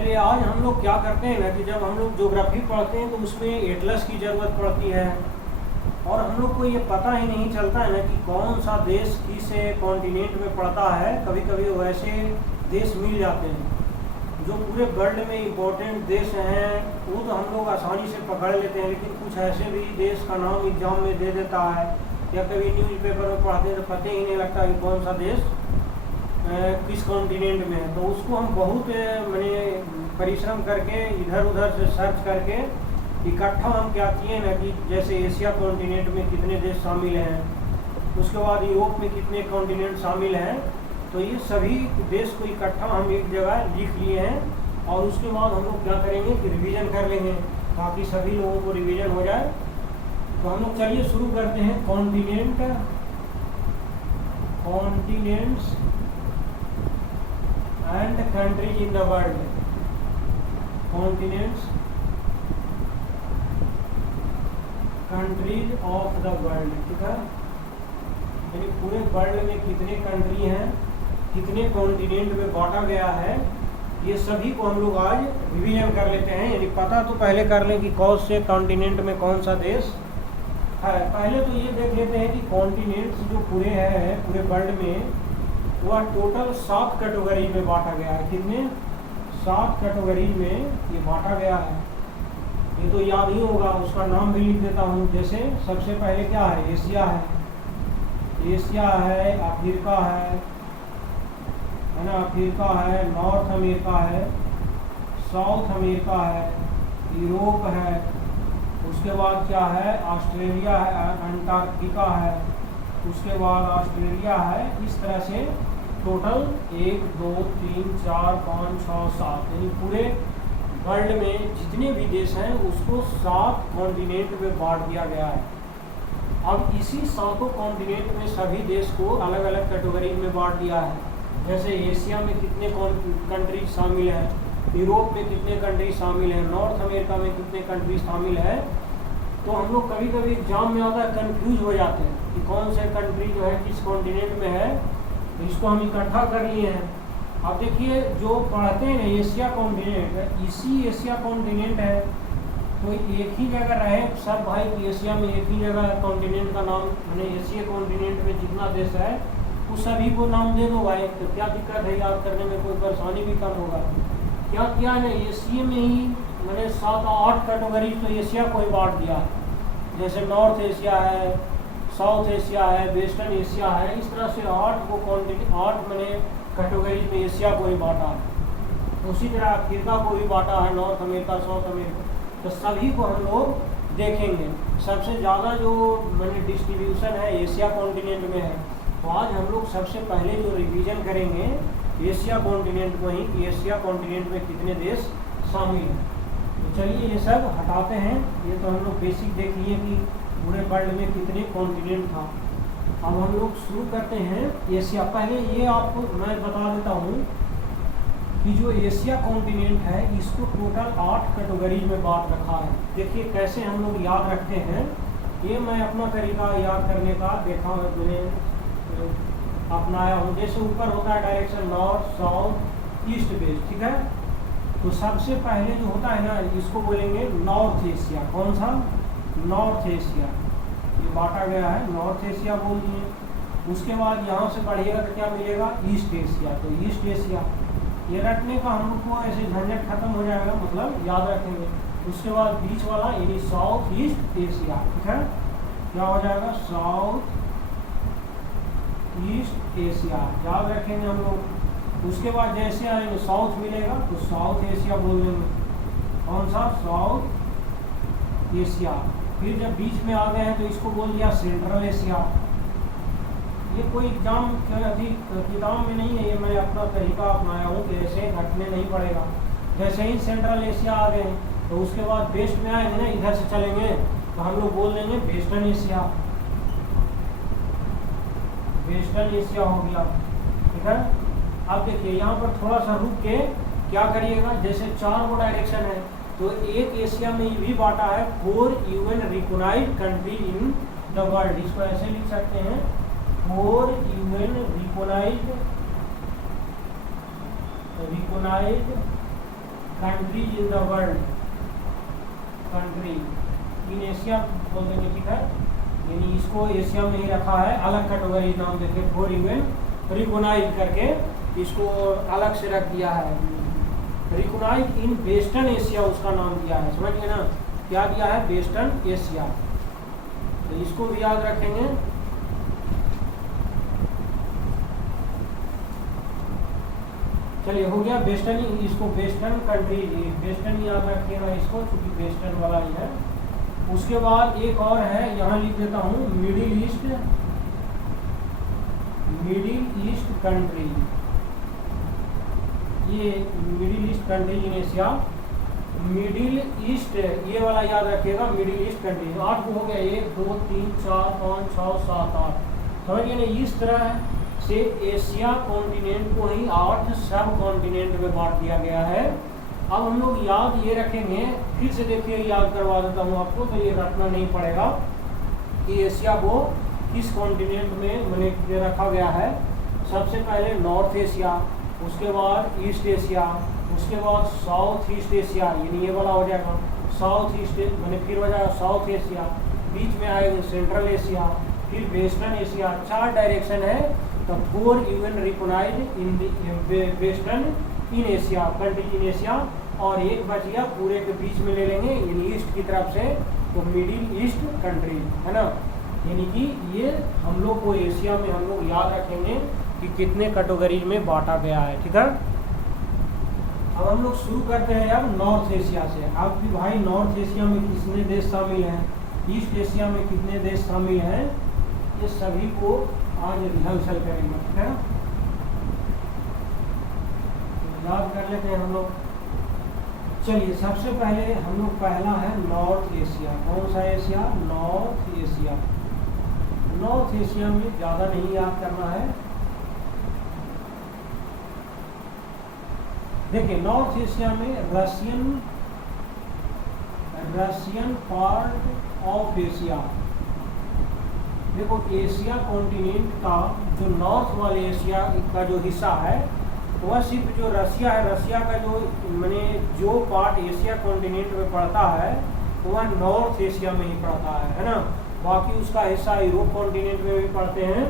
चलिए आज हम लोग क्या करते हैं ना कि जब हम लोग ज्योग्राफी पढ़ते हैं तो उसमें एटलस की ज़रूरत पड़ती है और हम लोग को ये पता ही नहीं चलता है ना कि कौन सा देश किस कॉन्टिनेंट में पड़ता है। कभी कभी वैसे देश मिल जाते हैं जो पूरे वर्ल्ड में इम्पोर्टेंट देश हैं, वो तो हम लोग आसानी से पकड़ लेते हैं, लेकिन कुछ ऐसे भी देश का नाम एग्जाम में दे देता है या कभी न्यूज़पेपर में पढ़ते हैं तो पता ही नहीं लगता कि कौन सा देश किस कॉन्टिनेंट में है। तो उसको हम बहुत मैंने परिश्रम करके इधर उधर से सर्च करके इकट्ठा हम क्या किए ना कि जैसे एशिया कॉन्टिनेंट में कितने देश शामिल हैं, उसके बाद यूरोप में कितने कॉन्टिनेंट शामिल हैं, तो ये सभी देश को इकट्ठा हम एक जगह लिख लिए हैं और उसके बाद हम लोग क्या करेंगे कि रिवीजन कर लेंगे ताकि सभी लोगों को रिवीजन हो जाए। तो हम लोग चलिए शुरू करते हैं। Continents and countries in the world. Continents countries of the world, ठीक है, यानी पूरे वर्ल्ड में कितने कंट्री हैं, कितने कॉन्टिनेंट में बांटा गया है, ये सभी को हम लोग आज रिवीजन कर लेते हैं। यानी पता तो पहले कर लें कि कौन से कॉन्टिनेंट में कौन सा देश है। पहले तो ये देख लेते हैं कि कॉन्टिनेंट्स जो पूरे हैं पूरे वर्ल्ड में वह टोटल 7 कैटेगरी में बांटा गया है। कितने? 7 कैटेगरी में ये बांटा गया है। ये तो याद ही होगा, उसका नाम भी लिख देता हूँ। जैसे सबसे पहले क्या है? एशिया है, एशिया है, अफ्रीका है ना, अफ्रीका है, नॉर्थ अमेरिका है, साउथ अमेरिका है, यूरोप है, उसके बाद क्या है? ऑस्ट्रेलिया है, अंटार्कटिका है, उसके बाद ऑस्ट्रेलिया है। इस तरह से टोटल 1 2 3 4 5 6 7 यानी पूरे वर्ल्ड में जितने भी देश हैं उसको 7 कॉन्टिनेंट में बांट दिया गया है। अब इसी 7 कॉन्टिनेंट में सभी देश को अलग अलग कैटेगरी में बांट दिया है। जैसे एशिया में कितने कंट्री शामिल हैं, यूरोप में कितने कंट्री शामिल हैं, नॉर्थ अमेरिका में कितने कंट्री शामिल हैं। तो हम लोग कभी कभी एग्जाम में आता है कंफ्यूज हो जाते हैं कि कौन से कंट्री जो है किस कॉन्टिनेंट में है। तो इसको हम इकट्ठा कर लिए हैं। अब देखिए जो पढ़ते हैं एशिया कॉन्टिनेंट है, इसी एशिया कॉन्टिनेंट है तो एक ही जगह रहे सब भाई कि एशिया में एक ही जगह कॉन्टिनेंट का नाम, मैंने एशिया कॉन्टिनेंट में जितना देश है उस सभी को नाम दे दो भाई, तो क्या दिक्कत है, याद करने में कोई परेशानी भी कम होगा। क्या किया है एशिया में ही मैंने 7-8 कैटेगरी तो एशिया को ही बांट दिया। जैसे नॉर्थ एशिया है, साउथ एशिया है, वेस्टर्न एशिया है, इस तरह से 8 मैंने कैटेगरी में एशिया को ही बांटा है। उसी तरह अफ्रीका को भी बांटा है, नॉर्थ अमेरिका, साउथ अमेरिका। तो सभी को हम लोग देखेंगे। सबसे ज़्यादा जो मैंने डिस्ट्रीब्यूशन है एशिया कॉन्टिनेंट में है। तो आज हम लोग सबसे पहले जो रिवीजन करेंगे एशिया कॉन्टिनेंट को ही कि एशिया कॉन्टिनेंट में कितने देश शामिल हैं। तो चलिए ये सब हटाते हैं। ये तो हम लोग बेसिक देख लिए कि पूरे वर्ल्ड में कितने कॉन्टिनेंट था। अब हम लोग शुरू करते हैं एशिया। पहले ये आपको मैं बता देता हूँ कि जो एशिया कॉन्टिनेंट है इसको टोटल 8 कैटेगरी में बांट रखा है। देखिए कैसे हम लोग याद रखते हैं, ये मैं अपना तरीका याद करने का देखा मैंने अपनाया हूँ। जैसे ऊपर होता है direction north south east west, ठीक है। तो सबसे पहले जो होता है ना इसको बोलेंगे नॉर्थ एशिया। कौन सा? North Asia. ये बांटा गया है, नॉर्थ एशिया बोल दिए। उसके बाद यहाँ से बढ़िएगा तो क्या मिलेगा? East Asia. तो ईस्ट एशिया ये रखने का हम लोग को ऐसे झंझट खत्म हो जाएगा, मतलब याद रखेंगे। उसके बाद बीच वाला यानी साउथ ईस्ट एशिया, ठीक है, क्या हो जाएगा? साउथ ईस्ट एशिया याद रखेंगे हम लोग। उसके बाद जैसे आएंगे साउथ मिलेगा तो साउथ एशिया बोल देंगे। कौन सा? South Asia. फिर जब बीच में आ गए हैं तो इसको बोल दिया सेंट्रल एशिया। ये कोई एग्जाम किताब में नहीं है, ये मैं अपना तरीका अपनाया हूँ कि ऐसे रखने नहीं पड़ेगा। जैसे ही सेंट्रल एशिया आ गए तो उसके बाद वेस्ट में आएंगे ना, इधर से चलेंगे तो हम लोग बोल देंगे वेस्टर्न एशिया। वेस्टर्न एशिया हो गया, ठीक है। अब देखिए यहाँ पर थोड़ा सा रुक के क्या करिएगा, जैसे 4 गो डायरेक्शन है तो एक एशिया में भी बांटा है 4 UN recognized country in the world. इसको ऐसे लिख सकते हैं 4 UN recognized countries in the world, country in Asia बोल देंगे, ठीक है, यानी इसको एशिया में ही रखा है, अलग कैटेगरी नाम देते फॉर यूएन रिकॉग्नाइज करके इसको अलग से रख दिया है। रिकॉग्नाइज इन वेस्टर्न एशिया उसका नाम दिया है, समझ गए ना, क्या दिया है, वेस्टर्न एशिया, तो इसको भी याद रखेंगे। चलिए हो गया वेस्टर्न, इसको वेस्टर्न कंट्री, वेस्टर्न याद रखिएगा इसको, क्योंकि वेस्टर्न वाला ही है। उसके बाद एक और है, यहाँ लिख देता हूँ, middle east, middle east country, ये middle east country in Asia, middle east ये वाला याद रखिएगा, मिडिल ईस्ट कंट्री। 8 हो गया, 1 2 3 4 5 6 7 8, समझिए ना, इस तरह से एशिया कॉन्टिनेंट को ही 8 सब कॉन्टिनेंट में बांट दिया गया है। अब हम लोग याद ये रखेंगे, फिर से देखिए याद करवा देता हूँ आपको, तो ये रखना नहीं पड़ेगा कि एशिया को किस कॉन्टिनेंट में मैंने रखा गया है। सबसे पहले नॉर्थ एशिया, उसके बाद ईस्ट एशिया, उसके बाद साउथ ईस्ट एशिया, यानी ये वाला हो जाएगा साउथ ईस्ट, मैंने फिर हो जाएगा साउथ एशिया, बीच में आएगा सेंट्रल एशिया, फिर वेस्टर्न एशिया। 4 डायरेक्शन है, तो 4 UN recognize in western in Asia, country in Asia, और एक बच गया पूरे के बीच में ले लेंगे, यानी ईस्ट की तरफ से, तो मिडिल ईस्ट कंट्री है ना, यानी कि ये हम लोग को एशिया में हम लोग याद रखेंगे कि कितने कैटेगरीज में बांटा गया है, ठीक है। अब हम लोग शुरू करते हैं अब नॉर्थ एशिया से। अब भी भाई नॉर्थ एशिया में कितने देश शामिल हैं, ईस्ट एशिया में कितने देश शामिल हैं, ये सभी को आज रिहर्सल करेंगे, ठीक है, तो याद कर लेते हैं हम लोग। चलिए सबसे पहले हम लोग पहला है नॉर्थ एशिया। कौन सा Asia, north Asia. North Asia में ज़्यादा नहीं याद करना है। देखिए नॉर्थ एशिया में रशियन पार्ट ऑफ एशिया, देखो एशिया कॉन्टिनेंट का जो नॉर्थ वाले एशिया का जो हिस्सा है वह सिर्फ जो रशिया है, रशिया का जो मैंने जो पार्ट एशिया कॉन्टिनेंट में पड़ता है वह नॉर्थ एशिया में ही पड़ता है ना, बाकी उसका हिस्सा यूरोप कॉन्टिनेंट में भी पड़ते हैं।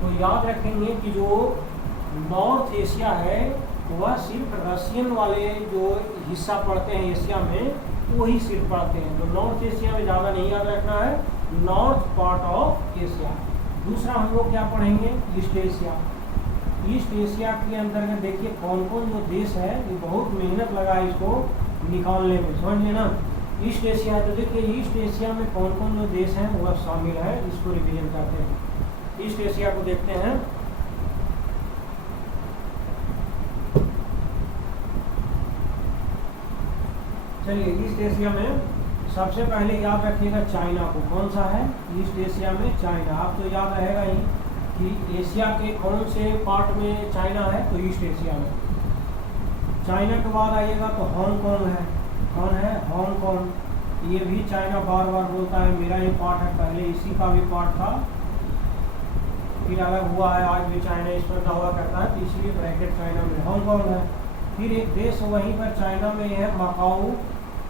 तो याद रखेंगे कि जो नॉर्थ एशिया है वह सिर्फ रशियन वाले जो हिस्सा पड़ते हैं एशिया में वही सिर्फ पड़ते हैं, तो नॉर्थ एशिया में ज़्यादा नहीं याद रखना है, नॉर्थ पार्ट ऑफ एशिया। दूसरा हम लोग क्या पढ़ेंगे, ईस्ट एशिया। ईस्ट एशिया के अंतर्गत देखिए कौन कौन जो देश है, ये बहुत मेहनत लगा है इसको निकालने में, समझिए ना। ईस्ट एशिया, तो देखिए ईस्ट एशिया में कौन कौन जो देश हैं वह शामिल है, इसको रिवीजन करते हैं। ईस्ट एशिया को देखते हैं। चलिए ईस्ट एशिया में सबसे पहले याद रखिएगा चाइना को। कौन सा है ईस्ट एशिया में, चाइना। आप तो याद रहेगा ही कि एशिया के कौन से पार्ट में चाइना है, तो ईस्ट एशिया में। चाइना के बाद आइएगा तो हांगकांग है। कौन है, हांगकांग। ये भी चाइना बार बार बोलता है मेरा ये पार्ट है, पहले इसी का भी पार्ट था, फिर अलग हुआ है, आज भी चाइना इस पर दावा करता है, तो इसलिए ब्रैकेट चाइना में हांगकांग है। फिर एक देश वहीं पर चाइना में है मकाऊ,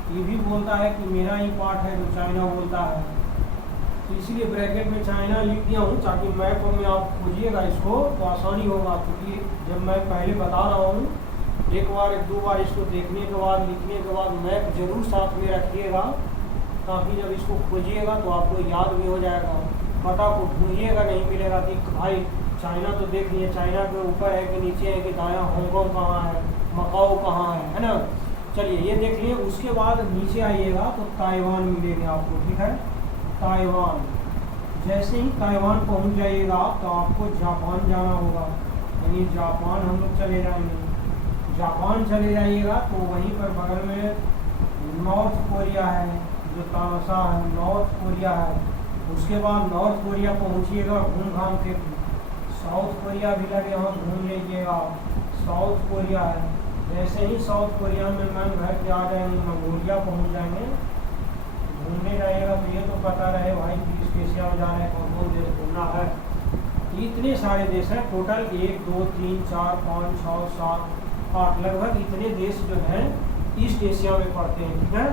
ये भी बोलता है कि मेरा ही पार्ट है, जो चाइना बोलता है, तो इसलिए ब्रैकेट में चाइना लिख दिया हूँ ताकि मैप में आप खोजिएगा इसको तो आसानी होगा। क्योंकि जब मैं पहले बता रहा हूँ, एक बार एक दो बार इसको देखने के बाद लिखने के बाद मैप जरूर साथ में रखिएगा, ताकि जब इसको खोजिएगा तो आपको याद भी हो जाएगा। पता को ढूंढिएगा नहीं मिलेगा कि भाई चाइना तो देख लिए, चाइना के ऊपर है कि नीचे है कि दायां, हांगकांग कहाँ है, मकाऊ कहाँ है ना। चलिए ये देख लिए। उसके बाद नीचे आइएगा तो ताइवान मिलेगा आपको, ठीक है, ताइवान। जैसे ही ताइवान पहुंच जाइएगा तो आपको जापान जाना होगा, यानी जापान हम लोग चले जाएंगे। जापान चले जाइएगा तो वहीं पर बगल में नॉर्थ कोरिया है, जो तानाशाह है, नॉर्थ कोरिया है। उसके बाद नॉर्थ कोरिया पहुंचिएगा घूम घाम के, साउथ कोरिया भी लगे वहाँ घूम लीजिएगा, साउथ कोरिया है। जैसे ही साउथ कोरिया में मैम घर के आ जाएंगे, मंगोलिया पहुंच जाएंगे। घूमने जाइएगा तो ये तो पता रहे भाई कि ईस्ट एशिया में जाना है, कौन कौन देश घूमना है। इतने सारे देश हैं टोटल, 1 2 3 4 5 6 7 8, लगभग इतने देश जो हैं ईस्ट एशिया में पड़ते हैं। ठीक है,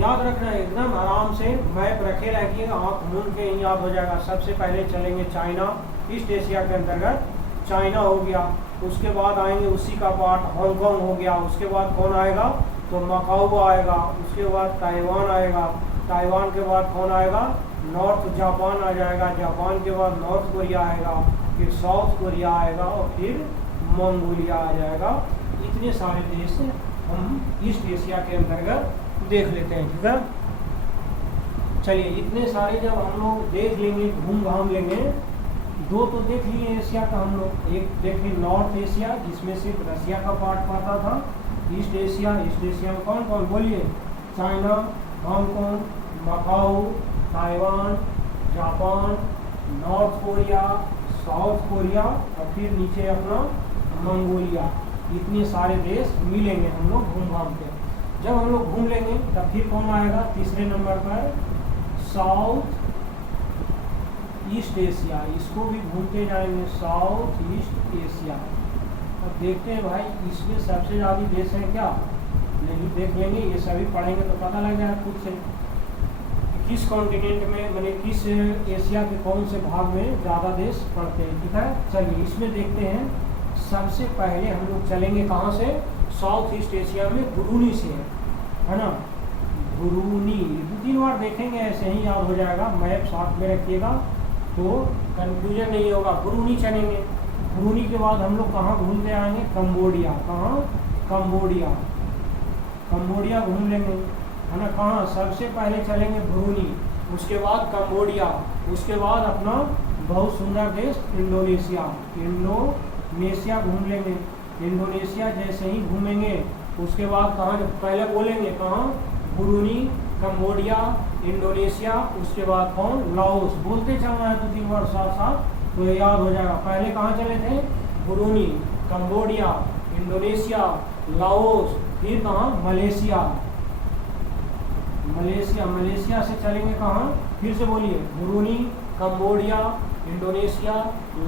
याद रखना, एकदम आराम से मैप रखे रखिएगा, आँख मूंद के ही याद हो जाएगा। सबसे पहले चलेंगे चाइना, ईस्ट एशिया के अंतर्गत चाइना हो गया। उसके बाद आएंगे उसी का पार्ट हांगकांग हो गया। उसके बाद कौन आएगा तो मकाऊ आएगा। उसके बाद ताइवान आएगा। ताइवान के बाद कौन आएगा, नॉर्थ जापान आ जाएगा। जापान के बाद नॉर्थ कोरिया आएगा, फिर साउथ कोरिया आएगा और फिर मंगोलिया आ जाएगा। इतने सारे देश हम ईस्ट एशिया के अंतर्गत देख लेते हैं। ठीक है, चलिए इतने सारे जब हम लोग देख लेंगे, घूम घाम लेंगे, दो तो देख लिए एशिया का हम लोग। एक देखें नॉर्थ एशिया, जिसमें सिर्फ रसिया का पार्ट पड़ता था। ईस्ट एशिया, ईस्ट एशिया में कौन कौन बोलिए, China, Hong Kong, Macau, Taiwan, Japan, north Korea, south Korea और फिर नीचे अपना मंगोलिया। इतने सारे देश मिलेंगे हम लोग घूम घाम के। जब हम लोग घूम लेंगे तब फिर कौन आएगा तीसरे नंबर पर, साउथ ईस्ट एशिया। इसको भी घूमते जाएंगे, साउथ ईस्ट एशिया। अब देखते हैं भाई इसमें सबसे ज़्यादा देश है क्या, नहीं देख लेंगे, ये सभी पढ़ेंगे तो पता लग जाएगा खुद से किस कॉन्टिनेंट में, मैंने किस एशिया के कौन से भाग में ज़्यादा देश पड़ते हैं। ठीक है, चलिए इसमें देखते हैं। सबसे पहले हम लोग चलेंगे कहाँ से, साउथ ईस्ट एशिया में ब्रूनी से है ना। ब्रूनी 2-3 बार देखेंगे, ऐसे ही याद हो जाएगा। मैप साथ में रखिएगा तो कंफ्यूजन नहीं होगा। ब्रूनी चलेंगे। ब्रूनी के बाद हम लोग कहाँ घूमते आएंगे, कंबोडिया। कहाँ, कंबोडिया। कंबोडिया घूम लेंगे है ना। कहाँ, सबसे पहले चलेंगे ब्रूनी, उसके बाद कंबोडिया, उसके बाद अपना बहुत सुंदर देश इंडोनेशिया। इंडोनेशिया घूम लेंगे। इंडोनेशिया जैसे ही घूमेंगे उसके बाद कहाँ, पहले बोलेंगे कहाँ, ब्रूनी, कंबोडिया, इंडोनेशिया, उसके बाद कौन, लाओस। बोलते चलना है 2-3 बार साथ साथ तो याद हो जाएगा। पहले कहाँ चले थे, ब्रूनी, कंबोडिया, इंडोनेशिया, लाओस, फिर कहाँ, मलेशिया। मलेशिया से चलेंगे कहाँ, फिर से बोलिए, ब्रूनी, कंबोडिया, इंडोनेशिया,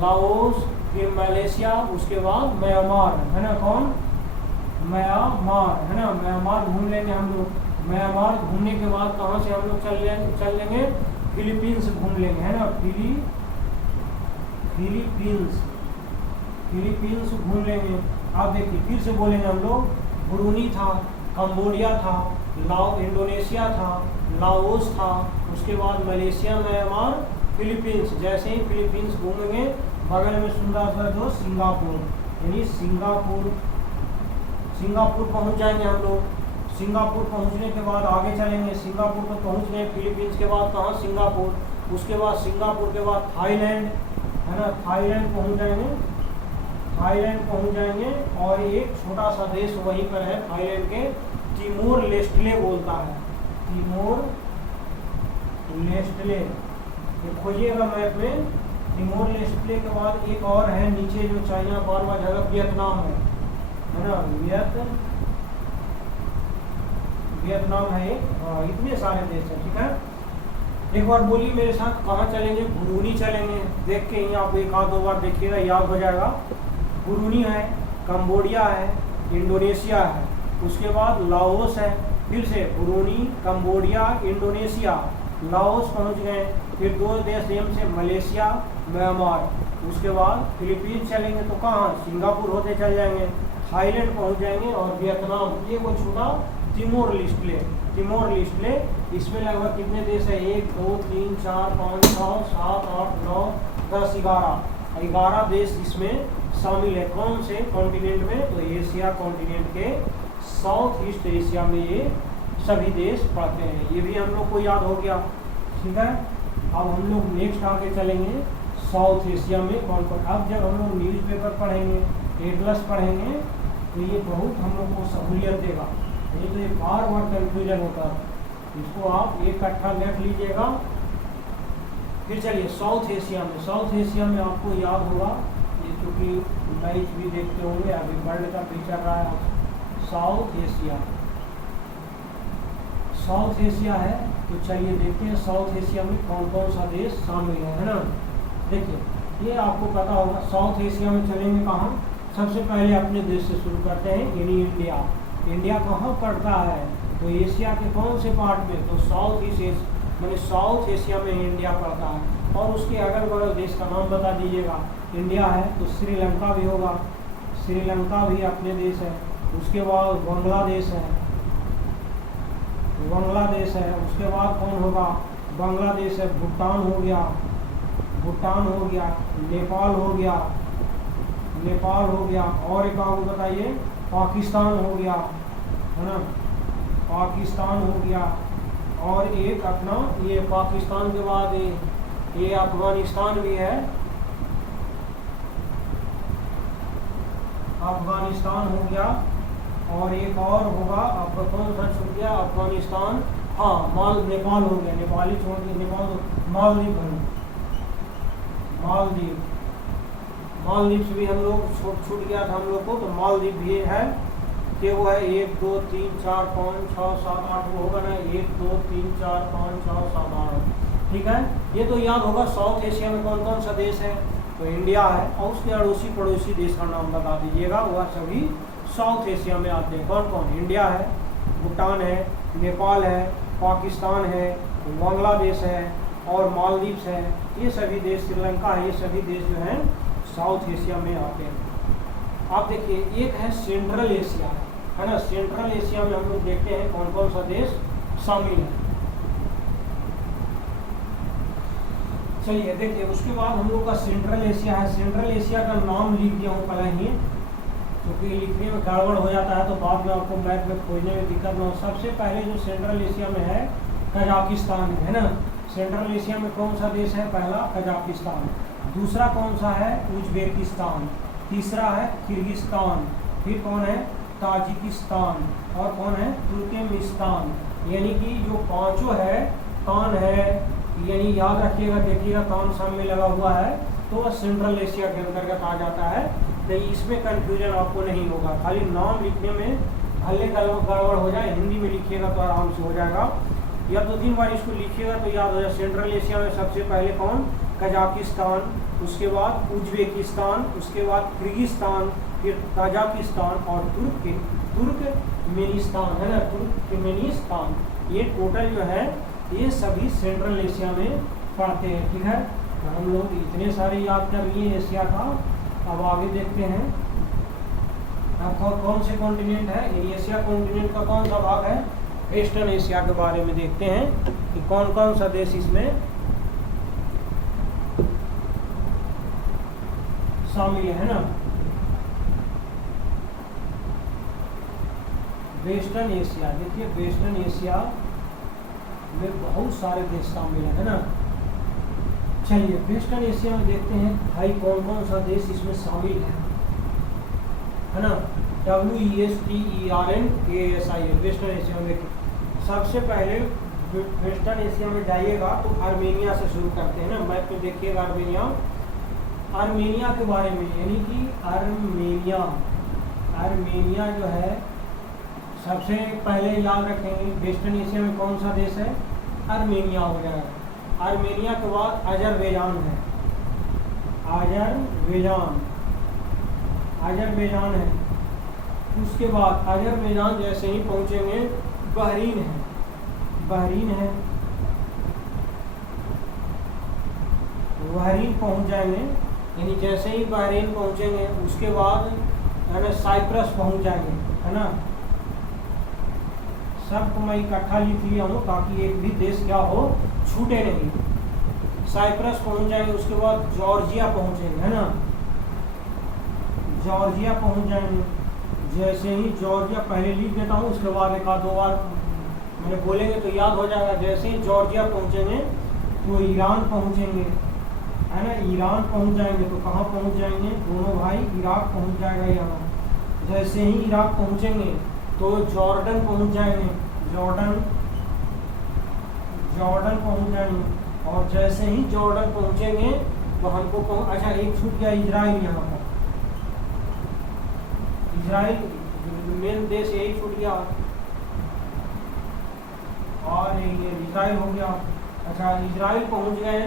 लाओस, फिर मलेशिया, उसके बाद म्यांमार है ना। कौन, म्यांमार है ना। म्यांमार घूम लेंगे हम लोग। म्यांमार घूमने के बाद कहाँ से हम लोग चल लेंगे, फिलीपींस घूम लेंगे है ना। फिलीपींस घूम लेंगे। आप देखिए फिर से बोलेंगे हम लोग, ब्रूनी था, कंबोडिया था, इंडोनेशिया था, लाओस था, उसके बाद मलेशिया, म्यांमार, फिलीपींस। जैसे ही फिलीपींस घूमेंगे बगल में सुंदर सा जो सिंगापुर, यानी सिंगापुर पहुंच जाएंगे हम लोग। सिंगापुर पहुंचने के बाद आगे चलेंगे। सिंगापुर तो पहुंच गए, फिलीपींस के बाद कहाँ, सिंगापुर, उसके बाद सिंगापुर के बाद थाईलैंड है ना। थाईलैंड पहुंच जाएंगे और एक छोटा सा देश वहीं पर है थाईलैंड के, तिमोर लेस्टे बोलता है, तिमोर लेस्टे। खोजिएगा मैप में, तिमोर लेस्टे के बाद एक और है नीचे जो चाइना बार जगह, वियतनाम है ना। वियतनाम है एक। इतने सारे देश हैं। ठीक है, एक बार बोलिए मेरे साथ, कहाँ चलेंगे, ब्रूनी चलेंगे। देख के ही आप 1-2 बार देखिएगा, याद हो जाएगा। ब्रूनी है, कंबोडिया है, इंडोनेशिया है, उसके बाद लाओस है। फिर से ब्रूनी, कंबोडिया, इंडोनेशिया, लाओस पहुंच गए। फिर 2 देश एम से मलेशिया, म्यांमार, उसके बाद फिलीपींस चलेंगे तो कहाँ, सिंगापुर होते चल जाएंगे, थाईलैंड पहुंच जाएंगे और वियतनाम। ये वो छोटा तिमोर लेस्टे। इसमें लगभग कितने देश है, 1 2 3 4 5 6 7 8 9 10 11 देश इसमें शामिल है। कौन से कॉन्टिनेंट में, तो एशिया कॉन्टिनेंट के साउथ ईस्ट एशिया में ये सभी देश पड़ते हैं। ये भी हम लोग को याद हो गया। ठीक है, अब हम लोग नेक्स्ट आगे चलेंगे साउथ एशिया में कौन कौन। अब जब हम लोग न्यूज़पेपर पढ़ेंगे, एटलस पढ़ेंगे तो ये बहुत हम लोग को सहूलियत देगा। नहीं तो ये बार कन्फ्यूजन होता है, इसको आप इकट्ठा लिख लीजिएगा। फिर चलिए साउथ एशिया में आपको याद होगा, ये क्योंकि मैच भी देखते होंगे, अभी वर्ल्ड कप भी चल रहा है। साउथ एशिया है तो चलिए देखते हैं साउथ एशिया में कौन कौन सा देश शामिल है ना। देखिए ये आपको पता होगा। साउथ एशिया में चलेंगे कहाँ, सबसे पहले अपने देश से शुरू करते हैं, यानी इंडिया। इंडिया कहाँ पड़ता है? तो एशिया के कौन से पार्ट में? तो साउथ ईस्ट एशिया, मैंने साउथ एशिया में इंडिया पड़ता है। और उसके अगल बगल देश का नाम बता दीजिएगा। इंडिया है तो श्रीलंका भी होगा, श्रीलंका भी अपने देश है। उसके बाद बांग्लादेश है, बांग्लादेश है। उसके बाद कौन होगा? बांग्लादेश है, भूटान हो गया, भूटान हो गया, नेपाल हो गया, नेपाल हो गया। और एक आपको बताइए, पाकिस्तान हो गया, है ना, पाकिस्तान हो गया। और एक अपना ये पाकिस्तान के बाद ये अफगानिस्तान भी है, अफगानिस्तान हो गया। और एक और होगा, आपका कौन सा छूट गया? अफगानिस्तान, हाँ, नेपाल हो गया, नेपाली छोड़ के नेपाल, मालदीव है, मालदीव, मालदीव भी हम लोग छूट गया था हम लोग को। तो मालदीव भी है कि वो है 1 2 3 4 5 6 7 8, वो होगा ना 1 2 3 4 5 6 7 8, ठीक है। ये तो याद होगा। साउथ एशिया में कौन कौन सा देश है? तो इंडिया है। और उसके अड़ोसी पड़ोसी देश का नाम बता दीजिएगा, वह सभी साउथ एशिया में आते हैं। कौन कौन? इंडिया है, भूटान है, नेपाल है, पाकिस्तान है, बांग्लादेश है और मालदीव्स है। ये सभी देश, श्रीलंका है, ये सभी देश जो हैं साउथ एशिया में आते हैं। आप देखिए, एक है सेंट्रल एशिया, है ना। सेंट्रल एशिया में हम लोग देखते हैं कौन कौन सा देश शामिल है। चलिए देखिए, उसके बाद हम लोग का सेंट्रल एशिया है। सेंट्रल एशिया का नाम लिख दिया हूँ पहले ही, क्योंकि लिखने में गड़बड़ हो जाता है तो बाद में आपको मैप में खोजने में दिक्कत ना हो। सबसे पहले जो सेंट्रल एशिया में है कजाकिस्तान, है ना। सेंट्रल एशिया में कौन सा देश है? पहला कजाकिस्तान, दूसरा कौन सा है? उज्बेकिस्तान, तीसरा है किर्गिस्तान, फिर कौन है? ताजिकिस्तान, और कौन है? तुर्कमेनिस्तान। यानी कि जो पांचों है, कान है, यानी याद रखिएगा, देखिएगा कान सामने लगा हुआ है तो वह सेंट्रल एशिया के अंतर्गत आ जाता है। तो इसमें कंफ्यूजन आपको नहीं होगा। खाली नाम लिखने में भले गड़बड़ हो जाए, हिंदी में लिखिएगा तो आराम से हो जाएगा। या 2-3 बार इसको लिखिएगा तो याद हो जाए। सेंट्रल एशिया में सबसे पहले कौन? कजाकिस्तान, उसके बाद उज्बेकिस्तान, उसके बाद किर्गिस्तान, फिर ताजिकिस्तान और तुर्कमेनिस्तान, है ना, तुर्कमेनिस्तान। ये टोटल जो है ये सभी सेंट्रल एशिया में पड़ते हैं, ठीक है। तो हम लोग इतने सारे याद कर लिए एशिया का। अब आगे देखते हैं अब कौन से कॉन्टिनेंट है। एशिया कॉन्टिनेंट का कौन सा भाग है? वेस्टर्न एशिया के बारे में देखते हैं कि कौन कौन सा देश इसमें शामिल है ना। वेस्टर्न एशिया, देखिए वेस्टर्न एशिया में बहुत सारे देश शामिल है ना। चलिए वेस्टर्न एशिया में देखते हैं भाई कौन कौन सा देश इसमें शामिल है ना। WESTERN वेस्टर्न एशिया में देखिए, सबसे पहले वेस्टर्न एशिया में जाइएगा तो आर्मेनिया से शुरू करते हैं ना। मैप में देखिएगा आर्मेनिया के बारे में, यानी कि आर्मेनिया जो है सबसे पहले याद रखेंगे। वेस्टर्न एशिया में कौन सा देश है? आर्मेनिया हो जाएगा। आर्मेनिया के बाद अजरबैजान है, अजरबैजान है। उसके बाद अजरबैजान जैसे ही पहुंचेंगे बहरीन है, बहरीन पहुंच जाएंगे। यानी जैसे ही बहरीन पहुंचेंगे उसके बाद है ना साइप्रस पहुंच जाएंगे, है ना। सबको मैं इकट्ठा लिख लिया हूँ ताकि एक भी देश क्या हो, छूटे नहीं। साइप्रस पहुंच जाएंगे, उसके बाद जॉर्जिया पहुंचेंगे, है ना। जॉर्जिया पहुंच जाएंगे। जैसे ही जॉर्जिया, पहले लिख देता हूँ उसके बाद एक आध दो बार मैंने बोलेंगे तो याद हो जाएगा। जैसे ही जॉर्जिया पहुंचेंगे तो ईरान पहुंचेंगे, है ना। ईरान पहुंच जाएंगे तो कहाँ पहुंच जाएंगे दोनों भाई? इराक पहुंच जाएगा यहाँ। जैसे ही इराक पहुंचेंगे तो जॉर्डन पहुंच जाएंगे, जॉर्डन पहुंच जाएंगे। और जैसे ही जॉर्डन पहुंचेंगे तो हमको अच्छा एक छूट गया इजराइल। यहाँ पर इजराइल मेन देश यही छूट गया और ये इजराइल हो गया। अच्छा इजराइल पहुंच गए,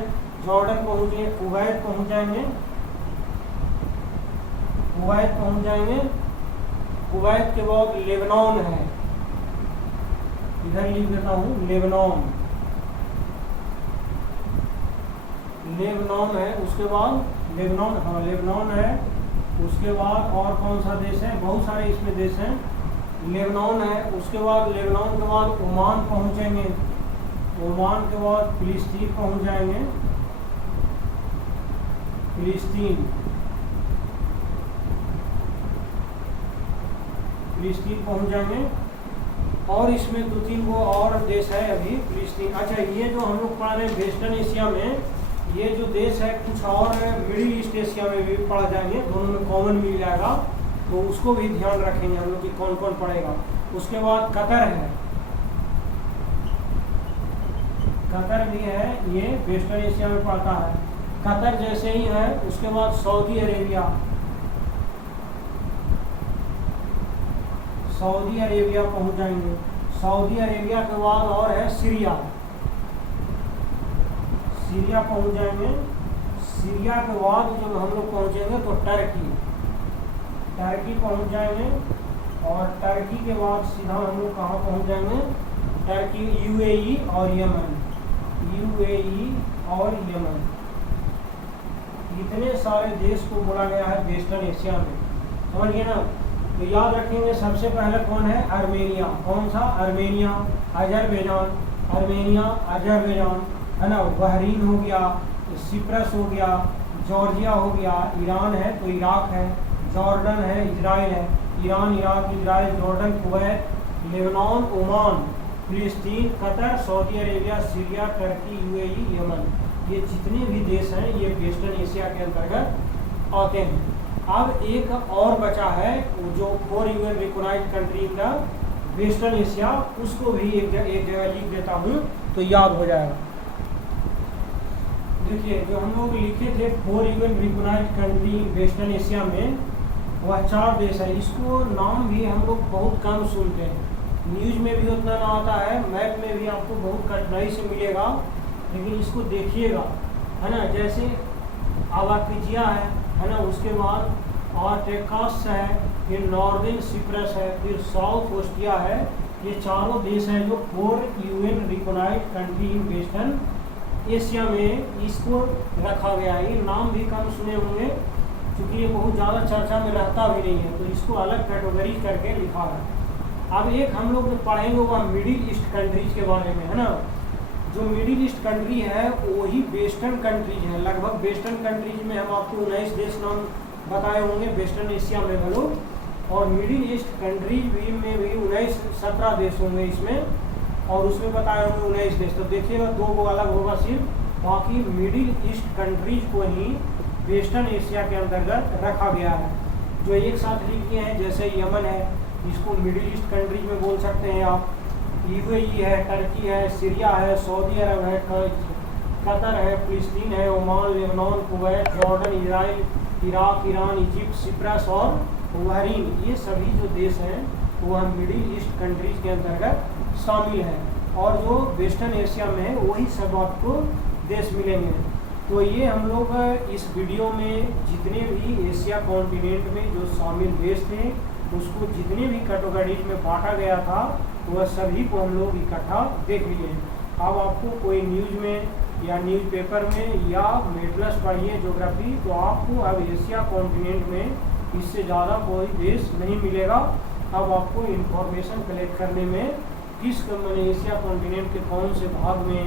जॉर्डन पहुंच गए, कुवैत पहुंच जाएंगे, कुवैत के बाद लेबनान है, इधर लिख देता हूँ लेबनान, लेबनान है। उसके बाद लेबनान, हाँ लेबनान है। उसके बाद और कौन सा देश है, बहुत सारे इसमें देश हैं। लेबनान है, उसके बाद लेबनान के बाद ओमान पहुँचेंगे, ओमान के बाद फिलिस्तीन पहुँच जाएंगे, फिलिस्तीन पहुँच जाएंगे। और इसमें 2-3 वो और देश है अभी फिलिस्तीन। अच्छा, ये जो हम लोग पढ़ रहे हैं वेस्टर्न एशिया में, ये जो देश है कुछ और मिडिल ईस्ट एशिया में भी पढ़ा जाएंगे, दोनों में कॉमन मिल जाएगा, तो उसको भी ध्यान रखेंगे हम लोग कि कौन कौन पढ़ेगा। उसके बाद कतर है, कतर भी है, ये वेस्टर्न एशिया में पड़ता है। कतर जैसे ही है, उसके बाद सऊदी अरेबिया, सऊदी अरेबिया पहुंच जाएंगे। सऊदी अरेबिया के बाद और है सीरिया, सीरिया पहुंच जाएंगे। सीरिया के बाद जब हम लोग पहुंचेंगे तो टर्की, टर्की पहुंच जाएंगे। और टर्की के बाद सीधा हम लोग कहाँ पहुंच जाएंगे, टर्की, यूएई और यमन, यूएई और यमन। इतने सारे देश को बोला गया है वेस्टर्न एशिया में, समझ गए ना। तो याद रखेंगे सबसे पहले कौन है, आर्मेनिया। कौन सा, आर्मेनिया, अजरबैजान, आर्मेनिया, अजरबैजान है ना। बहरीन हो गया, सिप्रस हो गया, जॉर्जिया हो गया, ईरान है तो इराक है, जॉर्डन है, इजराइल है, Iran, Iraq, Israel, Jordan, Kuwait, Lebanon, Oman, Palestine, Qatar, Saudi Arabia, Syria, Turkey, UAE, Yemen. ये जितने भी देश हैं ये वेस्टर्न एशिया के अंतर्गत आते हैं। अब एक और बचा है जो 4 UN recognized country in the western Asia, उसको भी एक जगह लिख देता हूँ तो याद हो जाएगा। देखिए, जो हम लोग लिखे थे 4 UN recognized country western Asia में, वह 4 देश है। इसको नाम भी हम लोग बहुत कम सुनते हैं, न्यूज़ में भी उतना ना आता है, मैप में भी आपको बहुत कठिनाई से मिलेगा, लेकिन इसको देखिएगा, है ना। जैसे अवाकिजिया है ना, उसके बाद आर्टेकास है, फिर नॉर्दर्न सिप्रस है, फिर साउथ ओस्टिया है। ये चारों देश हैं जो 4 UN recognized country in western Asia में इसको रखा गया है। ये नाम भी कम सुने होंगे क्योंकि ये बहुत ज़्यादा चर्चा में रहता भी नहीं है, तो इसको अलग कैटेगरी करके लिखा है। अब एक हम लोग जो पढ़ेंगे वह मिडिल ईस्ट कंट्रीज के बारे में, है ना। जो मिडिल ईस्ट कंट्री है वही वेस्टर्न कंट्रीज है। लगभग वेस्टर्न कंट्रीज में हम आपको 19 देश नाम बताए होंगे वेस्टर्न एशिया में बोलो, और मिडिल ईस्ट कंट्रीज भी में भी 17 देश होंगे इसमें, और उसमें बताए होंगे 19 देश। तो देखिएगा 2 को अलग होगा सिर्फ, बाकी मिडिल ईस्ट कंट्रीज को ही वेस्टर्न एशिया के अंतर्गत रखा गया है। जो एक साथ लिख दिए हैं, जैसे यमन है, इसको मिडिल ईस्ट कंट्रीज में बोल सकते हैं आप। यूएई है, टर्की है, सीरिया है, सऊदी अरब है, कतर है, फिलिस्तीन है, Oman, Lebanon, Kuwait, Jordan, Israel, Iraq, Iran, Egypt, Cyprus और बहरीन। ये सभी जो देश हैं वह मिडिल ईस्ट कंट्रीज के अंतर्गत शामिल है। और जो वेस्टर्न एशिया में है वही सब आपको देश मिलेंगे। तो ये हम लोग इस वीडियो में जितने भी एशिया कॉन्टिनेंट में जो शामिल देश थे उसको जितने भी कैटेगरीज में बांटा गया था वह सभी को हम लोग इकट्ठा देख लिए। अब आपको कोई न्यूज़ में या न्यूज़पेपर में या मेटलस पढ़िए ज्योग्राफी, तो आपको अब एशिया कॉन्टिनेंट में इससे ज़्यादा कोई देश नहीं मिलेगा। अब आपको इंफॉर्मेशन कलेक्ट करने में किस मैंने एशिया कॉन्टिनेंट के कौन से भाग में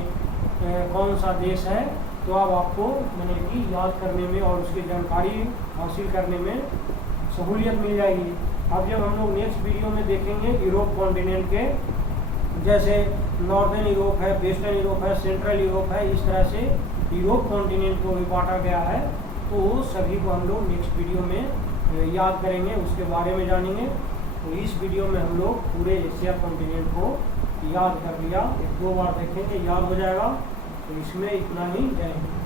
कौन सा देश है, तो अब आपको मैंने कि याद करने में और उसकी जानकारी हासिल करने में सहूलियत मिल जाएगी। अब जब हम लोग नेक्स्ट वीडियो में देखेंगे यूरोप कॉन्टिनेंट के, जैसे नॉर्दर्न यूरोप है, वेस्टर्न यूरोप है, सेंट्रल यूरोप है, इस तरह से यूरोप कॉन्टिनेंट को भी बांटा गया है, तो सभी को हम लोग नेक्स्ट वीडियो में याद करेंगे, उसके बारे में जानेंगे। तो इस वीडियो में हम लोग पूरे एशिया कॉन्टिनेंट को याद कर लिया, 1-2 बार देखेंगे याद हो जाएगा। तो इसमें इतना ही, जय हिंद।